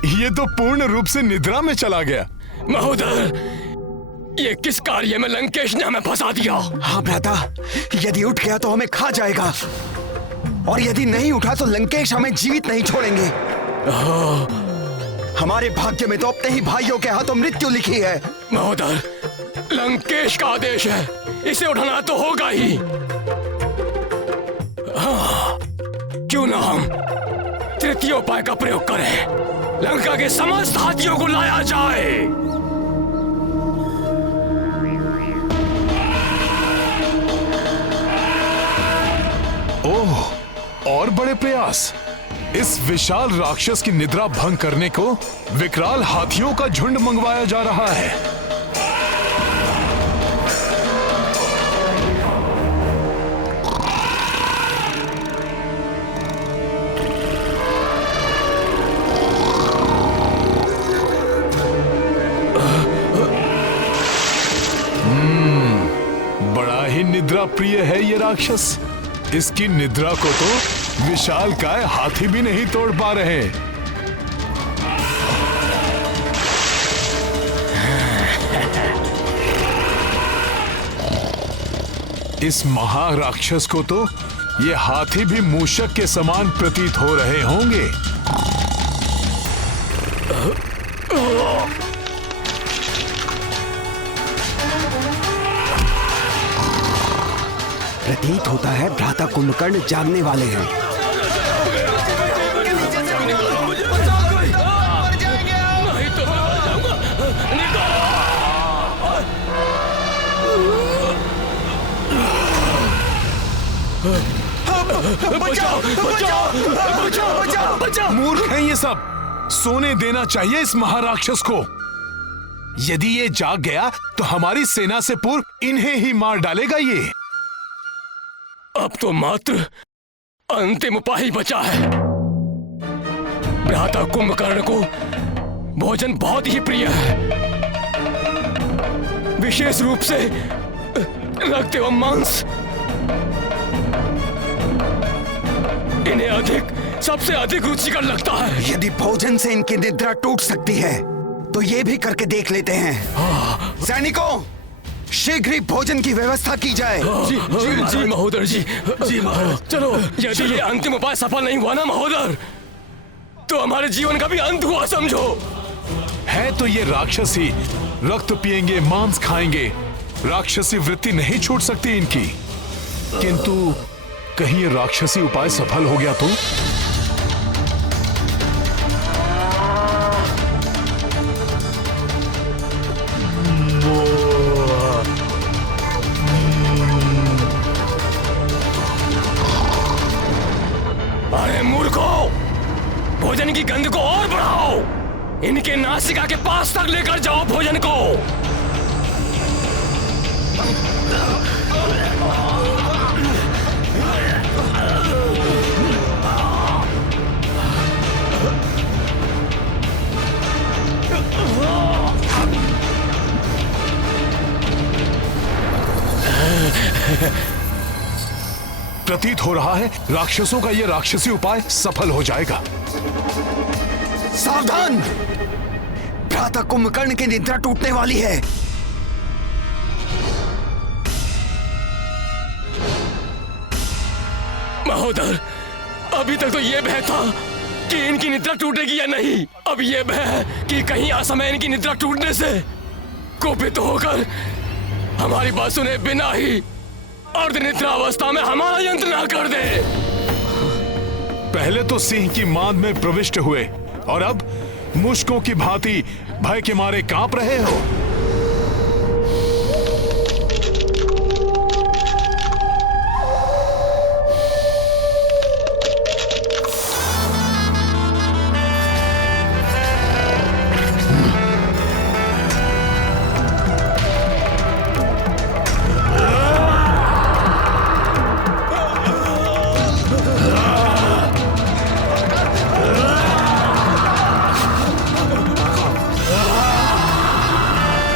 ये तो पूर्ण रूप से निद्रा में चला गया। महोदर, ये किस कार्य में लंकेश ने हमें फंसा दिया? हाँ भ्राता, यदि उठ गया तो हमें खा जाएगा, और यदि नहीं उठा तो लंकेश हमें जीवित नहीं छोड़ेंगे। हमारे भाग्य में तो अपने ही भाइयों के हाथों मृत्यु लिखी है। महोदर, लंकेश का आदेश है, इसे उठाना तो होगा ही। क्यों ना हम तृतीय उपाय का प्रयोग करें, लंका के समस्त हाथियों को लाया जाए। ओह, और बड़े प्रयास। इस विशाल राक्षस की निद्रा भंग करने को विकराल हाथियों का झुंड मंगवाया जा रहा है। बड़ा ही निद्रा प्रिय है ये राक्षस। इसकी निद्रा को तो विशालकाय हाथी भी नहीं तोड़ पा रहे। इस महाराक्षस को तो ये हाथी भी मूषक के समान प्रतीत हो रहे होंगे। प्रतीत होता है भ्राता कुंभकर्ण जागने वाले हैं। मूर्ख हैं ये सब। सोने देना चाहिए इस महाराक्षस को। यदि ये जाग गया तो हमारी सेना से पूर्व इन्हें ही मार डालेगा ये। अब तो मात्र अंतिम उपाय ही बचा है। भ्राता कुंभकर्ण को भोजन बहुत ही प्रिय है, विशेष रूप से रक्त एवं मांस। इन्हें सबसे अधिक रुचिकर लगता है। यदि भोजन से इनकी निद्रा टूट सकती है तो ये भी करके देख लेते हैं। सैनिकों, शीघ्र ही भोजन की व्यवस्था की जाए। जी महोदर जी। जी महाराज। चलो, यदि ये अंतिम उपाय सफल नहीं हुआ ना महोदर, तो हमारे जीवन का भी अंत हुआ समझो। है तो ये राक्षस ही। रक्त पिएंगे, मांस खाएंगे, राक्षसी वृत्ति नहीं छूट सकती इनकी। किंतु कहीं ये राक्षसी उपाय सफल हो गया तो? अरे मूर्खों, भोजन की गंध को और बढ़ाओ। इनके नासिका के पास तक लेकर जाओ भोजन को। प्रतीत हो रहा है राक्षसों का यह राक्षसी उपाय सफल हो जाएगा। सावधान, भ्राता कुंभकर्ण की निद्रा टूटने वाली है। महोदर, अभी तक तो ये भय था कि इनकी निद्रा टूटेगी या नहीं। अब ये भय है कि कहीं असमय इनकी निद्रा टूटने से कुपित होकर हमारी बात सुने बिना ही अर्धनिद्रा अवस्था में हमारा यंत्र ना कर दे। पहले तो सिंह की मांद में प्रविष्ट हुए और अब मुश्कों की भांति भय के मारे कांप रहे हो।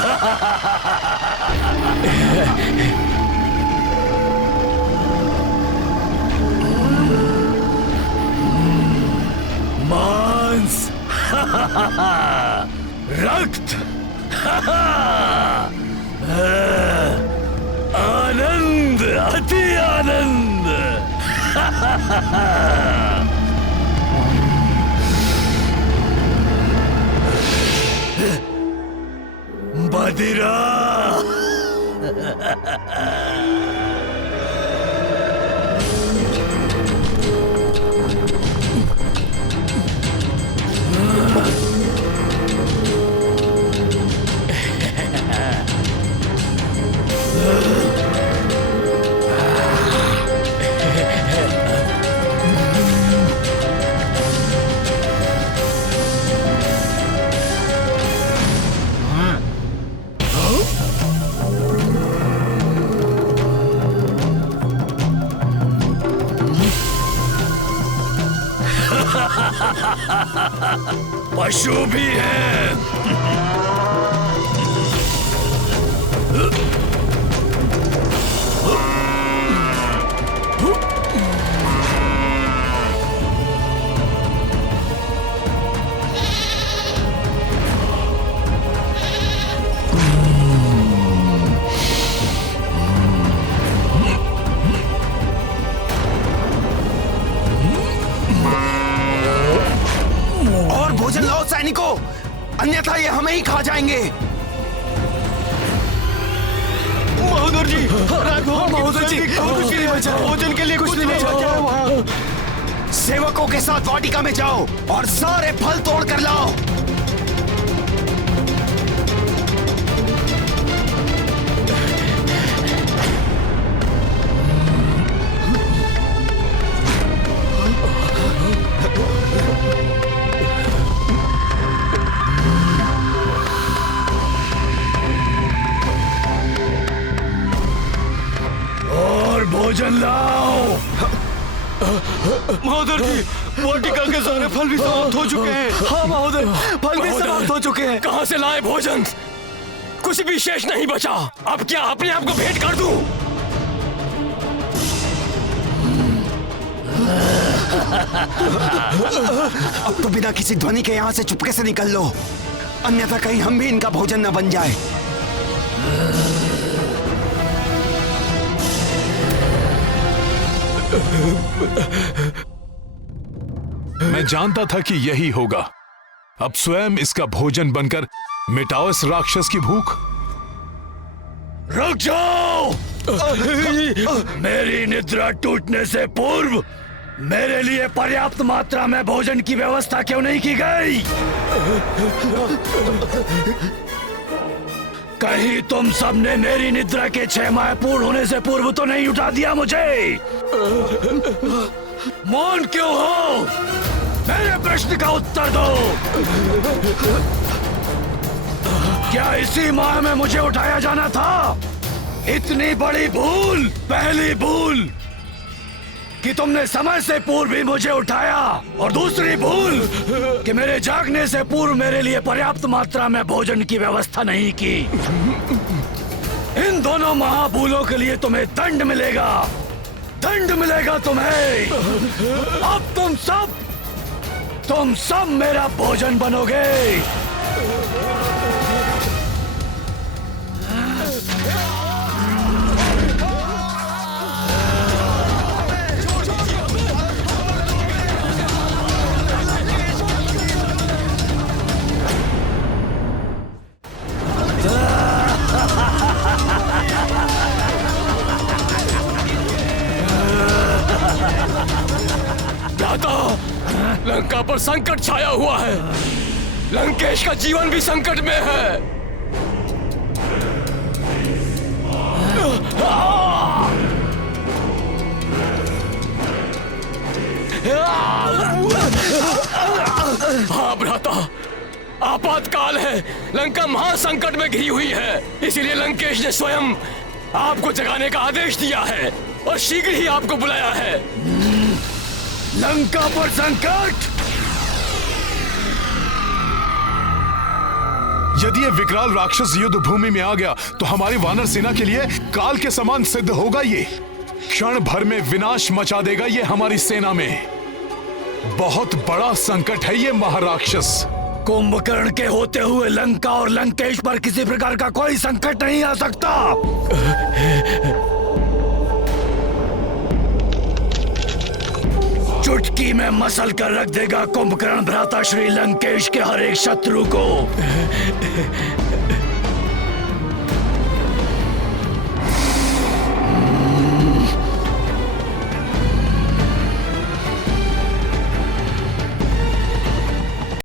मांस, रक्त, आनंद, अति आनंद। मदिरा। पशु भी है। और भोजन लाओ सैनिकों, अन्यथा ये हमें ही खा जाएंगे। महोदर जी, महोदर जी, भोजन के लिए कुछ नहीं बचा। सेवकों के साथ वाटिका में जाओ और सारे फल तोड़ कर लाओ। भोजन लाओ। महोदर जी, वाटिका के सारे फल भी समाप्त हो चुके हैं। हाँ महोदय, फल भी समाप्त हो चुके हैं। कहाँ से लाए भोजन? कुछ भी शेष नहीं बचा। अब क्या अपने आप को भेंट कर दूं? अब तो बिना किसी ध्वनि के यहाँ से चुपके से निकल लो, अन्यथा कहीं हम भी इनका भोजन न बन जाए। मैं जानता था कि यही होगा। अब स्वयं इसका भोजन बनकर मिटाओ इस राक्षस की भूख। रुक जाओ। मेरी निद्रा टूटने से पूर्व मेरे लिए पर्याप्त मात्रा में भोजन की व्यवस्था क्यों नहीं की गई? कहीं तुम सबने मेरी निद्रा के 6 माह पूर्ण होने से पूर्व तो नहीं उठा दिया मुझे? मौन क्यों हो? मेरे प्रश्न का उत्तर दो। क्या इसी माह में मुझे उठाया जाना था? इतनी बड़ी भूल, पहली भूल कि तुमने समय से पूर्व भी मुझे उठाया, और दूसरी भूल कि मेरे जागने से पूर्व मेरे लिए पर्याप्त मात्रा में भोजन की व्यवस्था नहीं की। इन दोनों महाभूलों के लिए तुम्हें दंड मिलेगा, दंड मिलेगा तुम्हें। अब तुम सब मेरा भोजन बनोगे। लंका पर संकट छाया हुआ है। लंकेश का जीवन भी संकट में है। हाँ भ्राता, आपातकाल है। लंका महासंकट में घिरी हुई है। इसीलिए लंकेश ने स्वयं आपको जगाने का आदेश दिया है और शीघ्र ही आपको बुलाया है। लंका पर संकट? यदि ये विकराल राक्षस युद्ध भूमि में आ गया तो हमारी वानर सेना के लिए काल के समान सिद्ध होगा। ये क्षण भर में विनाश मचा देगा ये हमारी सेना में। बहुत बड़ा संकट है ये महाराक्षस। कुंभकर्ण के होते हुए लंका और लंकेश पर किसी प्रकार का कोई संकट नहीं आ सकता। चुटकी में मसल कर रख देगा कुंभकर्ण भ्राता श्री लंकेश के हर एक शत्रु को।